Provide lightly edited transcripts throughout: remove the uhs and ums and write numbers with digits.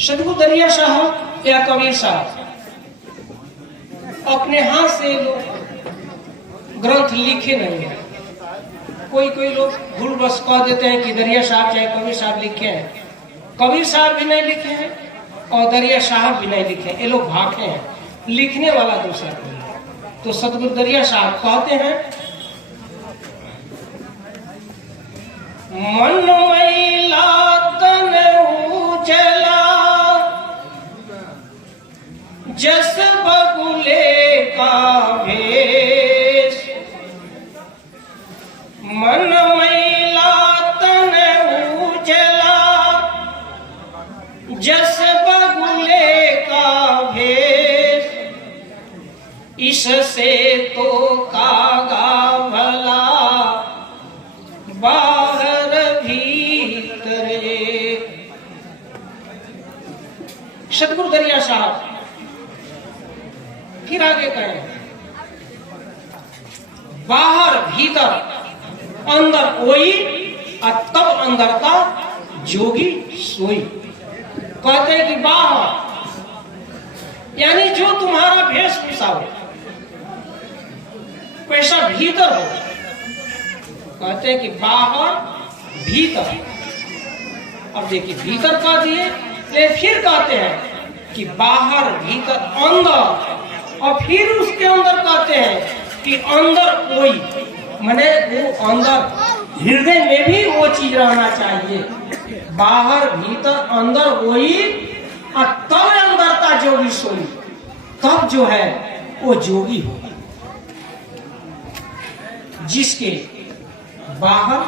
सदगुरु दरिया साहब या कबीर साहब अपने हाथ से लोग ग्रंथ लिखे नहीं है। कोई लोग भूल बस कह देते हैं कि दरिया साहब चाहे कबीर साहब लिखे हैं। कबीर साहब भी नहीं लिखे हैं और दरिया साहब भी नहीं लिखे हैं। ये लोग भागे हैं, लिखने वाला दूसरा कोई है। तो सदगुरु दरिया साहब कहते हैं, मन मैला तन उजला जस बगुले का भेष, मन मैला तन उजला जस बगुले का भेष, इससे तो कागा भला बाहर भीतर एक। सदगुरु दरिया साहब फिर आगे कहें, बाहर भीतर अंदर कोई और तब अंदर का जोगी सोई। कहते हैं कि बाहर यानी जो तुम्हारा वेशभूषा हो वैसा भीतर हो। कहते हैं कि बाहर भीतर। अब देखिए भीतर कह दिए, लेकिन फिर कहते हैं कि बाहर भीतर अंदर, और फिर उसके अंदर कहते हैं कि अंदर कोई, माने वो अंदर हृदय में भी वो चीज रहना चाहिए। बाहर भीतर अंदर कोई, और तब अंदर का जोगी सोई, तब जो है वो जोगी होगा। जिसके बाहर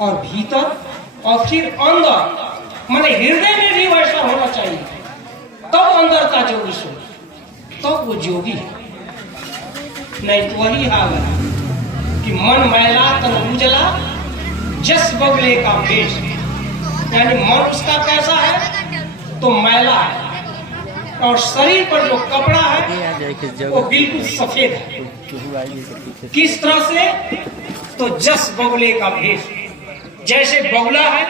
और भीतर और फिर अंदर, माने हृदय में भी वैसा होना चाहिए, तब अंदर का जोगी सोई, तब वो जोगी है। नहीं तो वही हाल है कि मन मैला तन उजला जस बगुले का भेष, यानी मन उसका कैसा है तो मैला है, और शरीर पर जो कपड़ा है वो बिल्कुल सफेद है। किस तरह से? तो जस बगुले का भेष, जैसे बगुला है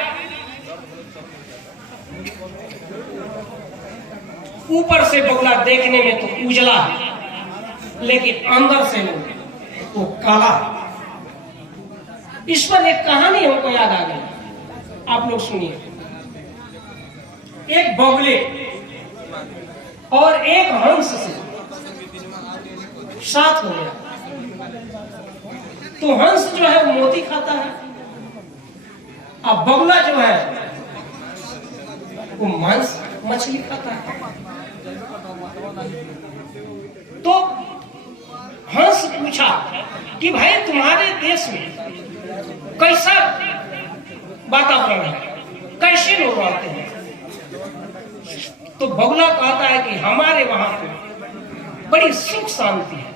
ऊपर से बगुला देखने में तो उजला है, लेकिन अंदर से वो काला है। इस पर एक कहानी हमको याद आ गई, आप लोग सुनिए। एक बगुले और एक हंस से साथ हो गया। तो हंस जो है मोती खाता है, अब बगुला जो है वो मांस मछली खाता है। तो हंस पूछा कि भाई तुम्हारे देश में कैसा वातावरण है, कैसे लोग रहते हैं? तो बगुला कहता है कि हमारे वहां तो बड़ी सुख शांति है,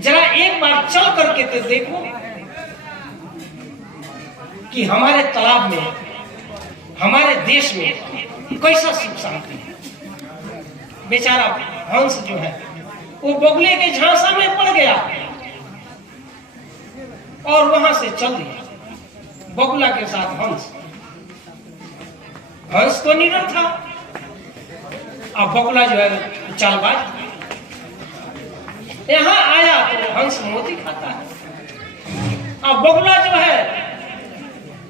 जरा एक बार चल करके तो देखो कि हमारे तालाब में, हमारे देश में कैसा सुख शांति है। बेचारा हंस जो है वो बगुले के झांसा में पड़ गया और वहां से चल दिया बगुला के साथ हंस। हंस तो निडर था, अब बगुला जो है चालबाज। यहाँ आया तो हंस मोती खाता है। अब बगुला जो है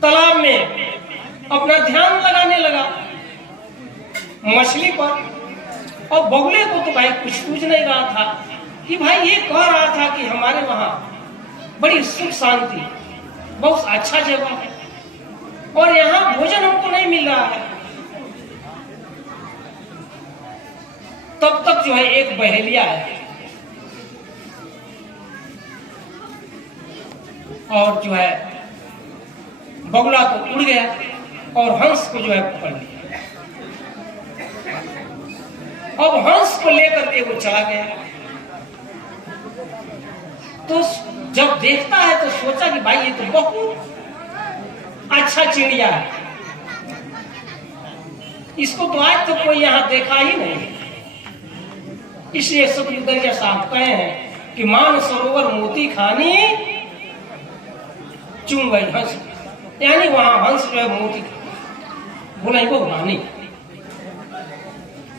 तालाब में अपना ध्यान लगाने लगा मछली पर, और बगुले को तो भाई कुछ सूझ नहीं रहा था कि भाई ये कह रहा था कि हमारे वहां बड़ी सुख शांति, बहुत अच्छा जगह है, और यहाँ भोजन हमको नहीं मिल रहा है। तब तक जो है एक बहेलिया है और जो है बगुला तो उड़ गया और हंस को जो है पकड़ लिया। अब हंस को लेकर के वो चला गया। तो जब देखता है तो सोचा कि भाई ये तो बहुत अच्छा चिड़िया है, इसको तो आज तो कोई यहाँ देखा ही नहीं। इसलिए सदगुरु दरिया साहब कहे हैं कि मान सरोवर मोती खानी चुन गई हंस, यानी वहां हंस जो है मोती बोला इनको वाणी।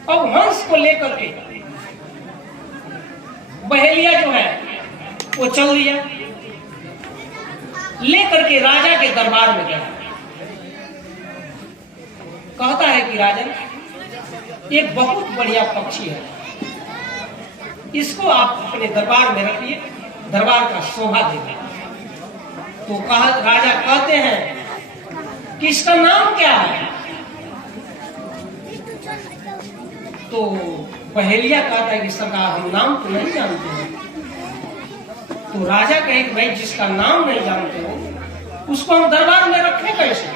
अब हंस को लेकर के बहेलिया जो है वो चल दिया, लेकर के राजा के दरबार में गया। कहता है कि राजन, एक बहुत बढ़िया पक्षी है, इसको आप अपने दरबार में रखिए, दरबार का शोभा देगा। तो राजा कहते हैं कि इसका नाम क्या है? तो बहेलिया कहता है कि सरकार हम नाम तो नहीं जानते हैं। तो राजा कहे कि भाई जिसका नाम नहीं जानते हो उसको हम दरबार में रखें कैसे?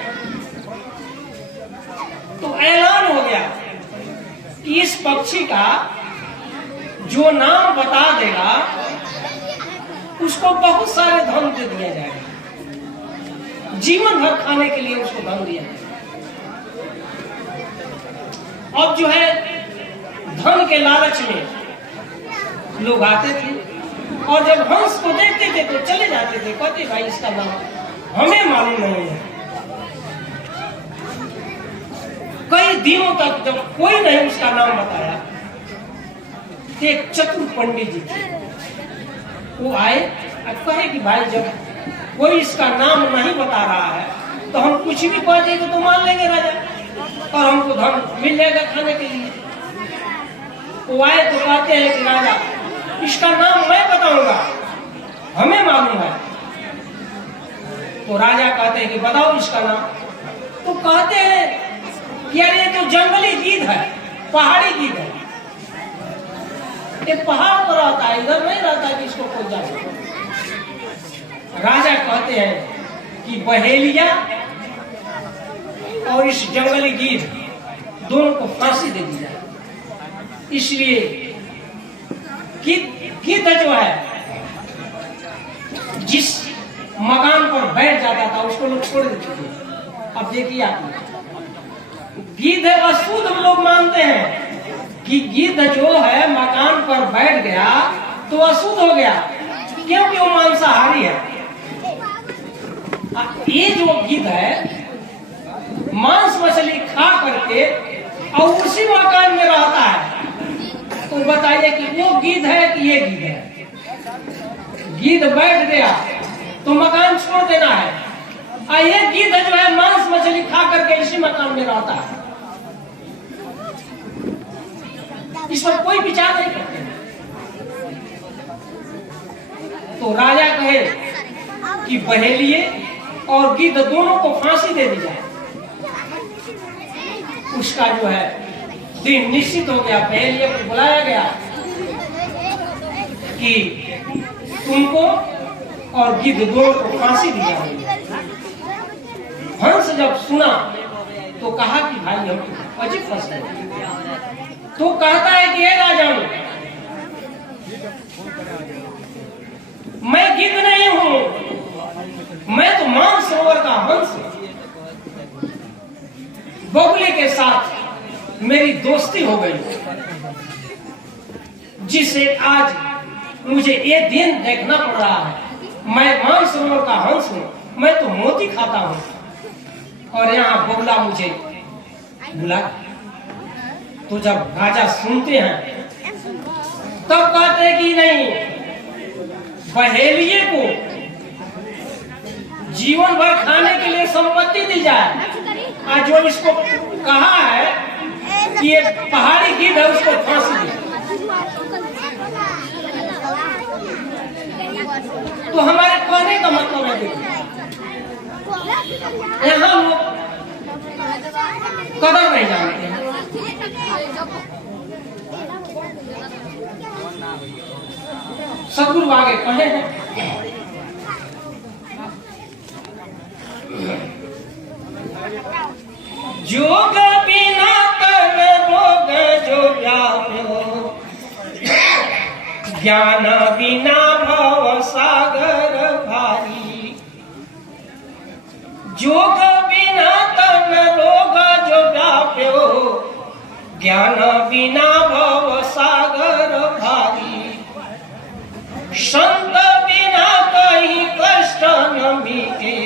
तो ऐलान हो गया कि इस पक्षी का जो नाम बता देगा उसको बहुत सारे धन दे दिया जाएगा, जीवन भर खाने के लिए उसको धन दिया जाएगा। अब जो है धन के लालच में लोग आते थे और जब हंस को देखते थे तो चले जाते थे, कहते भाई इसका नाम हमें मालूम नहीं है। कई दिनों तक जब कोई नहीं उसका नाम बताया, एक चतुर पंडित जी थे, वो आए और कहे कि भाई जब कोई इसका नाम नहीं बता रहा है तो हम कुछ भी कह देंगे तो मान लेंगे राजा, और हमको धन मिल जाएगा खाने के लिए। वो आए तो कहते हैं कि राजा इसका नाम मैं बताऊंगा, हमें मालूम है। तो राजा कहते हैं कि बताओ इसका नाम। तो कहते हैं कि यार ये तो जंगली गीध है, पहाड़ी गीध है, ये पहाड़ पर रहता है, इधर नहीं रहता कि इसको कोई जाने। राजा कहते हैं कि बहेलिया और इस जंगली गीध दोनों को फांसी दे दी जाए। इसलिए गीध जो है जिस मकान पर बैठ जाता था उसको लोग छोड़ देते थे। अब देखिए आप, गीध अशुद्ध लोग मानते हैं कि गीध जो है मकान पर बैठ गया तो अशुद्ध हो गया, क्योंकि वो मांसाहारी है। ये जो गीध है मांस मछली खा करके और उसी मकान में रहता है, तो बताइए कि वो गीध है कि ये गीध है? गीध बैठ गया तो मकान छोड़ देना है, और ये गीध जो है मांस मछली खा करके इसी मकान में रहता है। इस पर कोई विचार नहीं करते। तो राजा कहे कि बहेलिए और गिद्ध दोनों को फांसी दे दी जाए। उसका जो है दिन निश्चित हो गया। बहेलिए को बुलाया गया कि तुमको और गिद्ध दोनों को फांसी दी जाएगी। हंस जब सुना तो कहा कि भाई हम अजीब फंस गए। तो कहता है कि हे राजन, मैं गिद्ध नहीं हूं, मैं तो मानसरोवर का हंस हूं। बगुले के साथ मेरी दोस्ती हो गई, जिसे आज मुझे ये दिन देखना पड़ रहा है। मैं मानसरोवर का हंस हूं, मैं तो मोती खाता हूं, और यहाँ बगुला मुझे बुला। तो जब राजा सुनते हैं तब कहते हैं कि नहीं, बहेलिए को जीवन भर खाने के लिए संपत्ति दी जाए, और जो इसको कहा है कि ये पहाड़ी गिद्ध है उसको फांसी दी। तो हमारे कहने का मतलब है, देखिए यहाँ लोग कदर नहीं जानते हैं। सदगुरु आगे कहे हैं, जोग बिना तन रोग जो व्याप्यो, ज्ञान बिना भव सागर भारी। जोग बिना तन रोग जो व्याप्यो, ज्ञान बिना भव सागर भारी। संत बिना कहीं कष्ट न मिटे,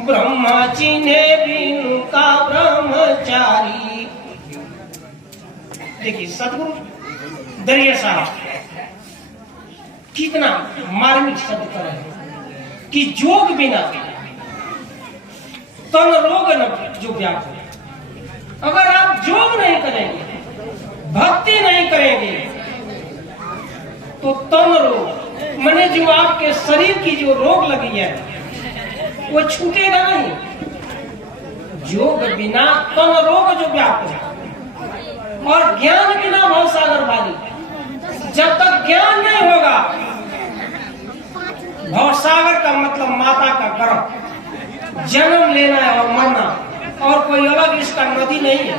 ब्रह्म चिन्हे बिनु का ब्रह्म ब्रह्मचारी। देखिए सदगुरु दरिया साहब कितना मार्मिक शब्द कर रहे हैं कि जोग बिना तन रोग न जो व्याप। अगर आप जोग नहीं करेंगे, भक्ति नहीं करेंगे, तो तन रोग माने जो आपके शरीर की जो रोग लगी है वो छूटेगा नहीं। योग बिना तन रोग जो व्याप्त है, और ज्ञान बिना भवसागर बारी। जब तक ज्ञान नहीं होगा, भवसागर का मतलब माता का गर्भ, जन्म लेना है और मरना, और कोई अलग इसका नदी नहीं है।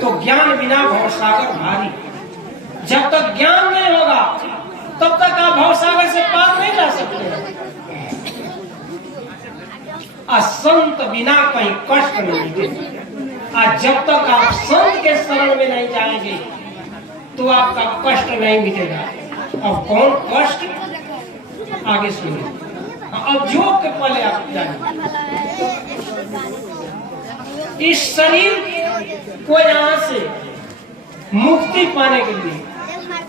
तो ज्ञान बिना भवसागर भारी। जब तक ज्ञान नहीं होगा तब तक आप भवसागर से पार नहीं जा सकते। संत बिना कहीं कष्ट नहीं मिलेगा। आज जब तक आप संत के शरण में नहीं जाएंगे तो आपका कष्ट नहीं मिटेगा। अब कौन कष्ट, आगे सुनिए। अब योग के पहले आप जानिए, इस शरीर को यहाँ से मुक्ति पाने के लिए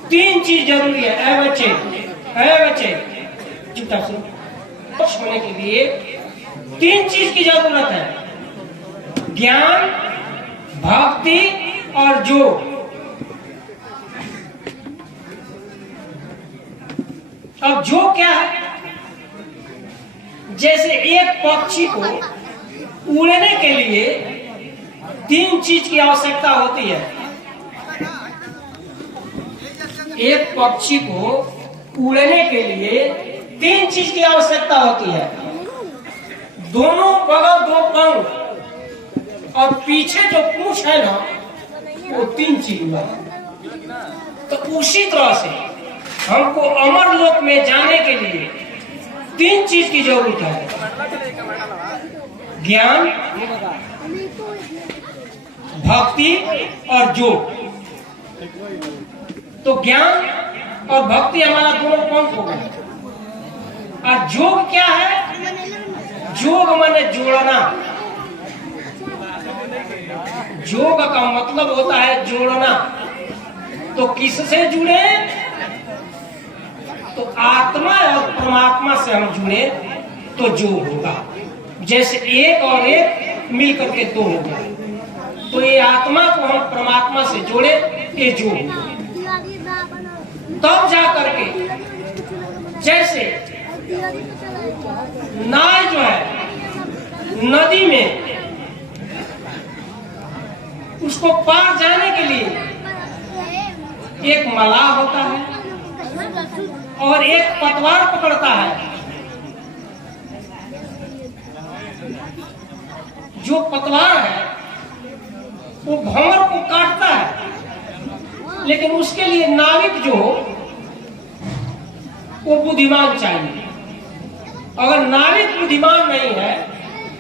3 चीज जरूरी है। ऐ बच्चे चुपचाप से खुश होने के लिए 3 चीज की जरूरत है: ज्ञान, भक्ति और योग। अब योग क्या है? जैसे एक पक्षी को उड़ने के लिए 3 चीज की आवश्यकता होती है। एक पक्षी को उड़ने के लिए 3 चीज की आवश्यकता होती है: दोनों बगल 2 पंख, और पीछे जो पूंछ है ना, वो 3 चीज हुआ। तो उसी तरह से हमको अमर लोक में जाने के लिए 3 चीज की जरूरत है: ज्ञान, भक्ति और योग। तो ज्ञान और भक्ति हमारा दोनों पंख हो गए। और योग क्या है? योग माने जोड़ना। योग का मतलब होता है जोड़ना। तो किससे जुड़े? तो आत्मा और परमात्मा से हम जुड़े तो योग होगा। जैसे 1 और 1 मिलकर के 2 हो गया। तो ये आत्मा को हम परमात्मा से जोड़े, ये योग होगा। तब जा करके, जैसे नाव जो है नदी में, उसको पार जाने के लिए एक मलाह होता है और एक पतवार पकड़ता है। जो पतवार है वो भंवर को काटता है, लेकिन उसके लिए नाविक जो वो बुद्धिमान चाहिए। अगर नाविक बुद्धिमान नहीं है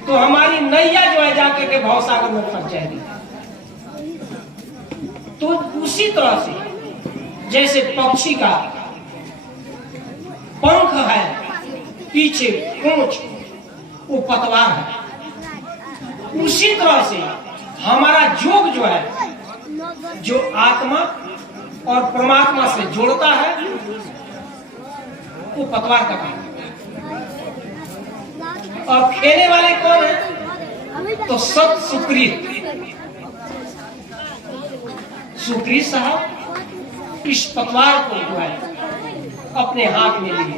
तो हमारी नैया जो है जाकर के भवसागर में फंस जाएगी। तो उसी तरह से जैसे पक्षी का पंख है, पीछे पूंछ, वो पतवार है, उसी तरह से हमारा योग जो है, जो आत्मा और परमात्मा से जोड़ता है, वो पतवार का काम। और खेने वाले कौन है? तो सत सुकृत। सुकृत साहब इस पतवार को जो है अपने हाथ में लिए।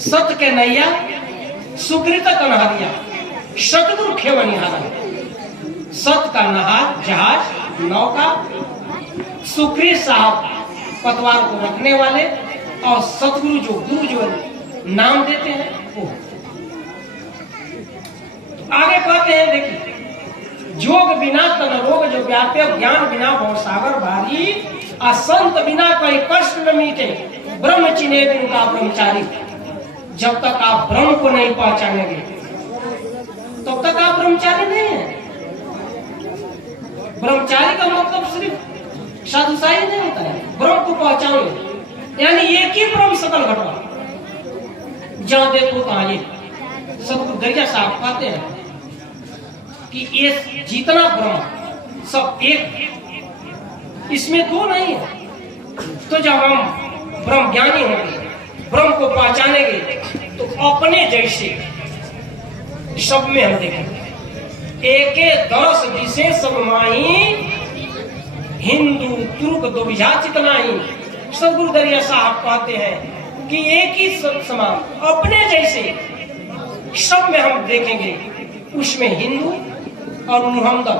सत के नैया, सुकृत कन्हरिया, सतगुरु खेवनिहारा। सत का नहार जहाज नौका, सुकृत साहब पतवार को रखने वाले, और सतगुरु जो गुरु जो नाम देते हैं वो। आगे कहते हैं, देखिए, योग बिना तन रोग जो व्यापे, ज्ञान बिना भवसागर भारी, असंत बिना कोई कष्ट न मीटे, ब्रह्म चिन्हे बिन का ब्रह्मचारी। जब तक आप ब्रह्म को नहीं पहचानेंगे तब तक आप ब्रह्मचारी नहीं है। ब्रह्मचारी का मतलब सिर्फ साधुशाही नहीं होता है, ब्रह्म को पहचान ले, यानी एक ही ब्रह्म सकल घटवा। जहाँ देखो कहाँ ये सब दरिया साहब कहते हैं कि ये जितना ब्रह्म सब एक, इसमें दो नहीं है। तो जब हम ब्रह्म ज्ञानी होंगे, ब्रह्म को पहचानेंगे, तो अपने जैसे सब में हम देखेंगे एक दरस विशेष सब माही, हिंदू तुर्क दो विजाचित नहीं। सदगुरु दरिया साहब कहते हैं कि एक ही समान अपने जैसे सब में हम देखेंगे, उसमें हिंदू और मुहम्मदन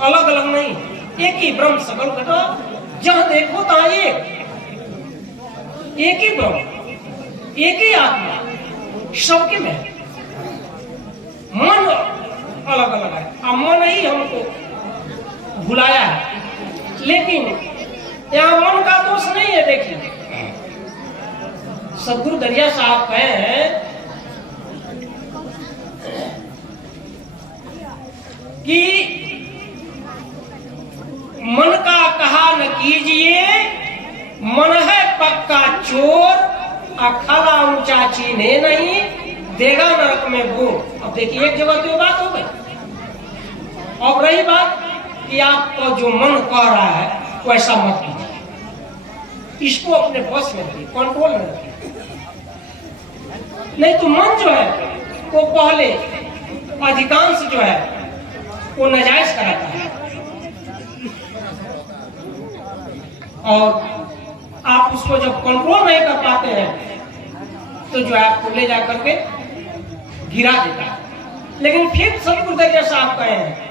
अलग अलग नहीं, एक ही ब्रह्म सकल घटा, जहां देखो तहां एक ही ब्रह्म, एक ही आत्मा, सबके में। मन अलग अलग है, अब मन ही हमको भुलाया है, लेकिन यहाँ मन का दोष नहीं है। देखिए सदगुरु दरिया साहब कहे हैं कि मन का कहा न कीजिए, मन है पक्का चोर, अखाड़ा ऊंचा चीन्हे नहीं, देगा नरक में गोर। अब देखिए एक जगह तो बात हो गई। अब रही बात कि आपको जो मन कह रहा है वैसा मत कीजिए, इसको अपने बस में रखिए, कंट्रोल में रखिए। नहीं तो मन जो है वो पहले अधिकांश जो है वो नाजायज कराता है, और आप उसको जब कंट्रोल नहीं कर पाते हैं तो जो है आपको ले जाकर के गिरा देता है। लेकिन फिर सदगुरु दरिया साहब कहे हैं,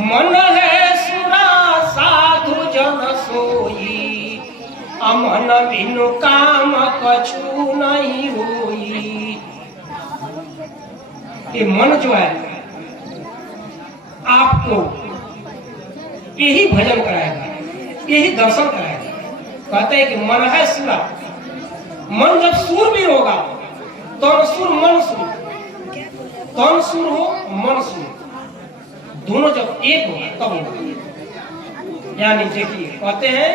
मन है सुरा साधु जन सोई, अमन बिनु काम कछु नहीं होई। ये मन जो है आपको यही भजन कराएगा, यही दर्शन कराएगा। कहते हैं कि मन है सूरा, मन जब सूरवीर होगा तन सुर मन सुर, तन सुर हो मन सुर, दोनों जब एक होगा तब होगा। यानी देखिए कहते हैं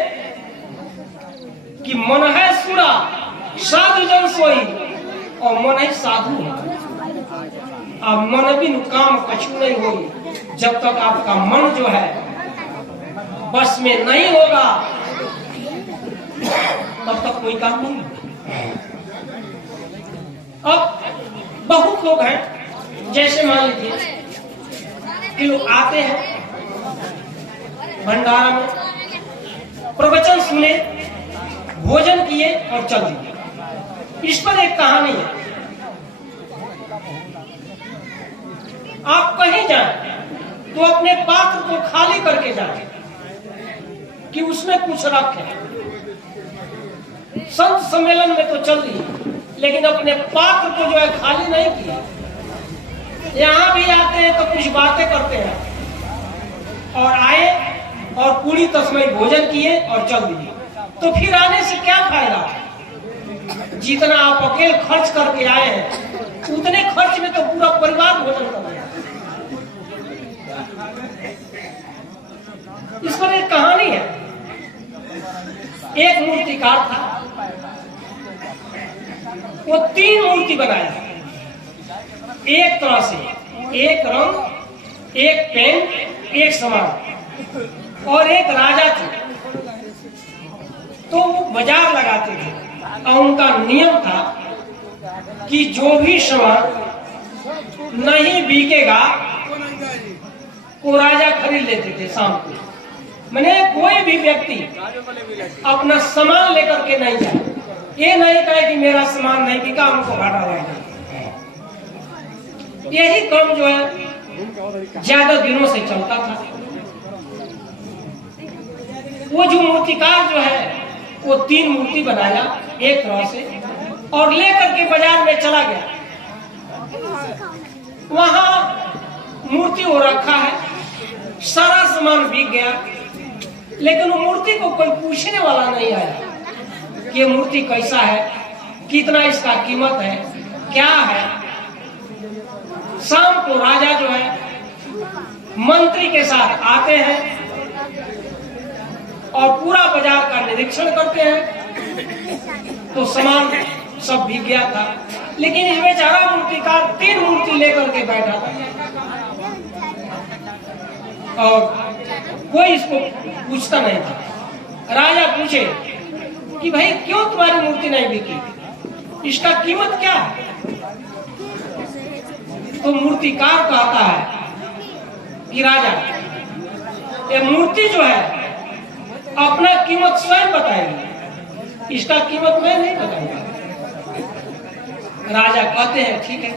कि मन है सूरा साधु जन सोई, और मन है साधु है। अब मन बिन काम कछु नहीं होगी, जब तक आपका मन जो है बस में नहीं होगा तब तक कोई काम नहीं। अब बहुत लोग हैं, जैसे मान लीजिए कि लोग आते हैं भंडारा में, प्रवचन सुने, भोजन किए और चल दिए। इस पर एक कहानी है। आप कहीं जाए तो अपने पात्र को खाली करके जाए कि उसमें कुछ रखें। संत सम्मेलन में तो चल रही है, लेकिन अपने पात्र को जो है खाली नहीं किया। यहाँ भी आते हैं तो कुछ बातें करते हैं, और आए और पूरी तस्मय भोजन किए और चल दिए। तो फिर आने से क्या फायदा? जितना आप अकेले खर्च करके आए हैं, उतने खर्च में तो पूरा परिवार भोजन कर रहा है। इस पर एक कहानी है। एक मूर्तिकार था, वो 3 मूर्ति बनाया, एक तरह से, एक रंग, एक पेन, एक समान, और एक राजा थे। तो वो बाजार लगाते थे, और उनका नियम था कि जो भी सामान नहीं बिकेगा वो राजा खरीद लेते थे शाम को। मैंने कोई भी व्यक्ति अपना सामान लेकर के नहीं जाए, ये नहीं कहे कि मेरा सामान नहीं बिका, हमको घाटा रहेगा। यही काम जो है ज्यादा दिनों से चलता था। वो जो मूर्तिकार जो है वो 3 मूर्ति बनाया एक तरह से, और लेकर के बाजार में चला गया। वहां मूर्ति वो रखा है, सारा सामान बिक गया, लेकिन वो मूर्ति को कोई पूछने वाला नहीं आया कि ये मूर्ति कैसा है, कितना इसका कीमत है, क्या है। शाम को राजा जो है मंत्री के साथ आते हैं और पूरा बाजार का निरीक्षण करते हैं। तो सामान सब भीग गया था, लेकिन ये बेचारा मूर्तिकार 3 मूर्ति लेकर के बैठा था और कोई इसको पूछता नहीं था। राजा पूछे कि भाई क्यों तुम्हारी मूर्ति नहीं बिकी, इसका कीमत क्या है? तो मूर्तिकार कहता है कि राजा, ये मूर्ति जो है अपना कीमत स्वयं बताएगी, इसका कीमत मैं नहीं बताऊंगा। राजा कहते हैं ठीक है।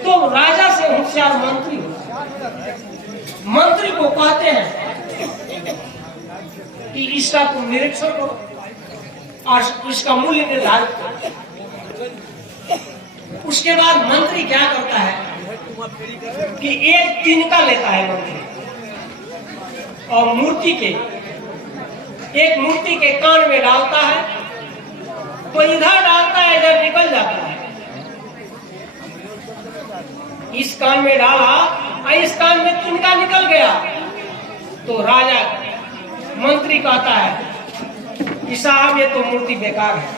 तो राजा से होशियार मंत्री को कहते हैं कि इसका तुम निरीक्षण करो और इसका मूल्य निर्धारित करो। उसके बाद मंत्री क्या करता है कि एक तिनका लेता है मंत्री और एक मूर्ति के कान में डालता है, तो इधर डालता है इधर निकल जाता है। इस कान में डाला और इस कान में तिनका निकल गया। तो राजा मंत्री कहता है कि साहब ये तो मूर्ति बेकार है,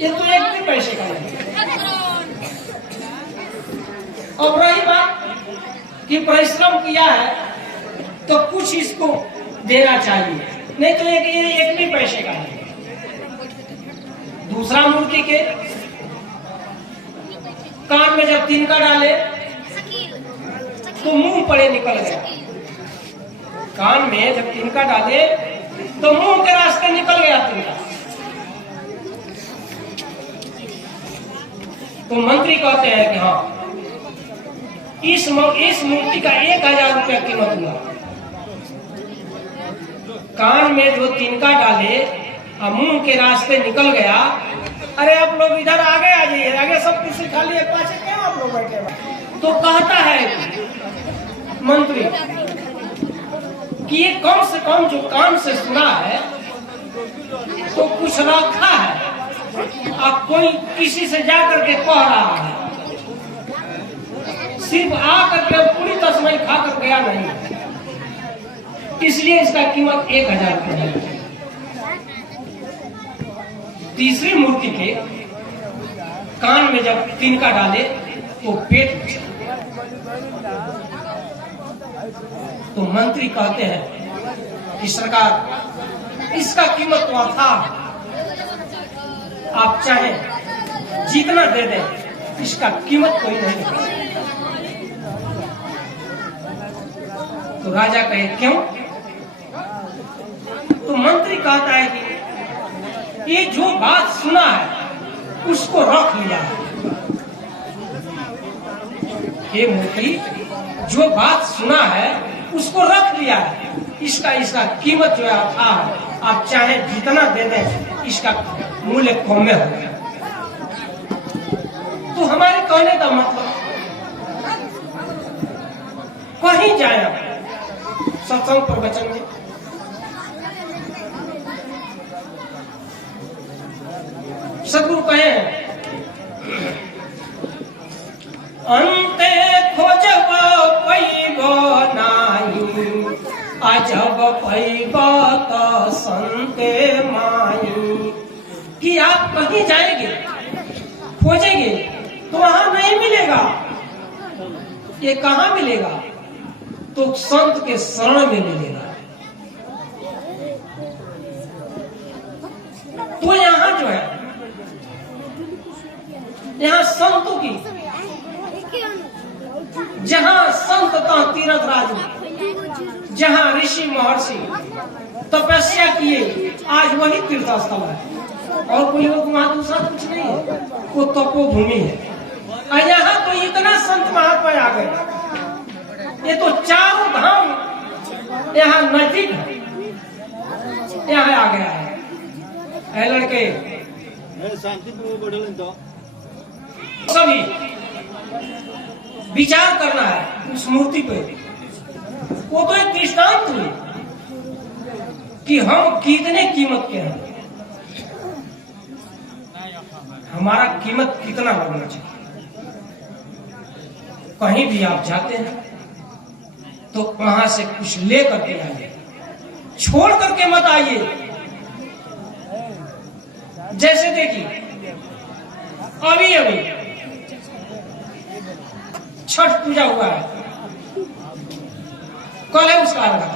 ये तो 1 भी पैसे का नहीं। अब रही बात कि परिश्रम किया है तो कुछ इसको देना चाहिए, नहीं तो एक भी पैसे का नहीं। दूसरा मूर्ति के कान में जब तिनका डाले तो मुंह पड़े निकल गया। कान में जब तिनका डाले तो मुंह के रास्ते निकल गया तिनका। तो मंत्री कहते हैं कि हाँ, इस मूर्ति का 1000 रुपया कीमत हुआ। कान में जो तिनका डाले और मुंह के रास्ते निकल गया। अरे आप लोग इधर आगे आ जाइए, आगे सब कुछ खा लिए, पाछे क्यों आप लोग बैठे? तो कहता है मंत्री कि ये कम से कम जो कान से सुना है तो कुछ रखा है, अब कोई किसी से जाकर के कह रहा है, सिर्फ आकर के पूरी तस्मई खाकर गया नहीं, इसलिए इसका कीमत 1000 रुपये है। तीसरी मूर्ति के कान में जब तिनका डाले तो पेट, तो मंत्री कहते हैं कि सरकार इसका कीमत तो था, आप चाहें जितना दे दें, इसका कीमत कोई नहीं दे। तो राजा कहे क्यों? तो मंत्री कहता है कि ये जो बात सुना है उसको रख लिया। ये मूर्ति जो बात सुना है उसको रख लिया है, इसका कीमत जो है था, आप चाहे जितना दे दें, इसका मूल्य कम में हो गया। तो हमारे कहने का मतलब, कहीं जाए सत्संग प्रवचन में सदगुरु कहे अंते खोजब पैब नाही, अजब पैब त संते माई। कि आप कहीं जाएंगे खोजेंगे तो वहां नहीं मिलेगा। ये कहाँ मिलेगा? तो संत के शरण में मिलेगा। तो यहाँ जो है, यहाँ संतों की, जहाँ संत तीर्थ राजू, जहाँ ऋषि महर्षि तपस्या किए, आज वही तीर्थ स्थल है और कोई वहां दूसरा कुछ नहीं है, वो तपोभूमि है। और यहाँ तो इतना संत महात्मा आ गए, ये तो चारों धाम यहाँ नजदीक है, यहाँ आ गया है लड़के सभी विचार करना है उस मूर्ति पे। वो तो एक दृष्टांत हुई कि हम कितने कीमत के हैं, हमारा कीमत कितना लगना चाहिए। कहीं भी आप जाते हैं तो वहां से कुछ ले करके आइए, छोड़ करके मत आइए। जैसे देखिए अभी अभी छठ पूजा हुआ है, कल है उसका अर्घा।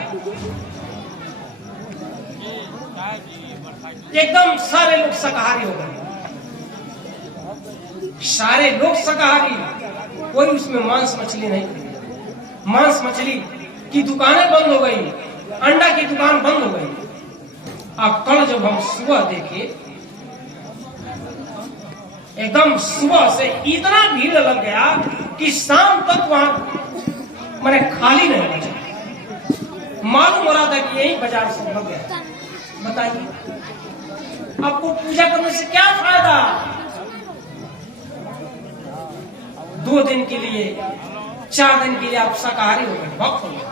एकदम सारे लोग शाकाहारी हो गए, सारे लोग शाकाहारी, कोई उसमें मांस मछली नहीं। मांस मछली की दुकानें बंद हो गई, अंडा की दुकान बंद हो गई। अब कल जब हम सुबह देखे, एकदम सुबह से इतना भीड़ लग गया कि शाम तक वहां मैंने खाली नहीं बचा। मालूम हो रहा था कि यही बाजार से लग गया। बताइए आपको पूजा करने से क्या फायदा? 2 दिन के लिए, 4 दिन के लिए आप शाकाहारी हो गए, भक्त हो गए,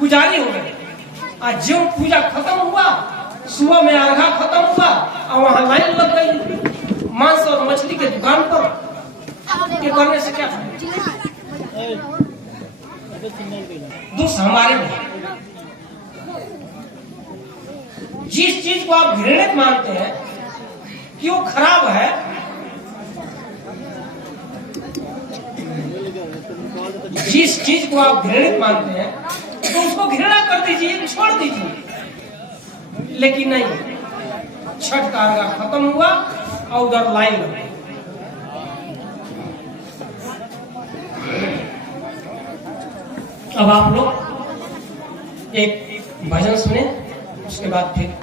पुजारी हो गए। आज जो पूजा खत्म हुआ, सुबह में अर्घा खत्म हुआ और वहां लाइन लग गई मांस और मछली के दुकान पर। ये करने से क्या फायदा? दोस्त हमारे में जिस चीज को आप घृणित मानते हैं कि वो खराब है, जिस चीज को आप घृणित मानते हैं तो उसको घृणा कर दीजिए, छोड़ दीजिए। लेकिन नहीं, छठ का अर्घा खत्म हुआ और उधर लाइन लग गई। अब आप लोग एक भजन सुने, उसके बाद फिर